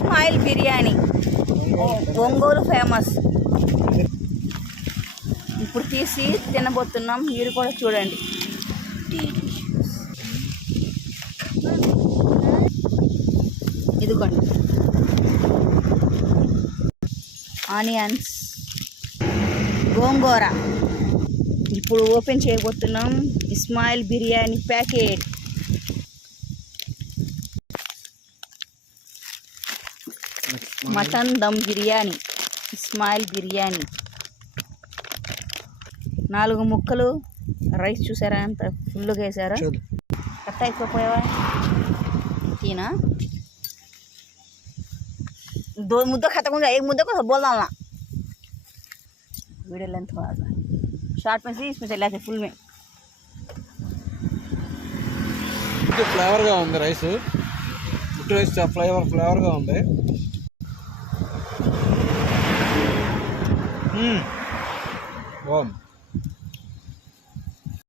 Ismail biryani Ongole famous. ఇప్పుడు తీసి తినబోతున్నాం, మీరు కూడా చూడండి. ఇదిగోండి ఆనియన్స్, గోంగూర. ఇప్పుడు ఓపెన్ చేయబోతున్నాం ఇస్మాయిల్ బిర్యానీ ప్యాకెట్. మటన్ దమ్ బిర్యానీ, ఇస్మాయిల్ బిర్యానీ. 4 ముక్కలు రైస్ చూసారా అంత ఫుల్గా వేసారా? కట్ట అయిపోయావా తీనా दो मुद्दा खत्म हो गया, एक मुद्दे को सब बोल डालना. वीडियो लेंथ थोड़ा सा शॉर्ट में से इसमें चला जाए फुल में. ఫ్లేవర్గా ఉంది రైస్, పుట్టు రైస్ ఫ్లేవర్గా ఉంది. బాగుంది.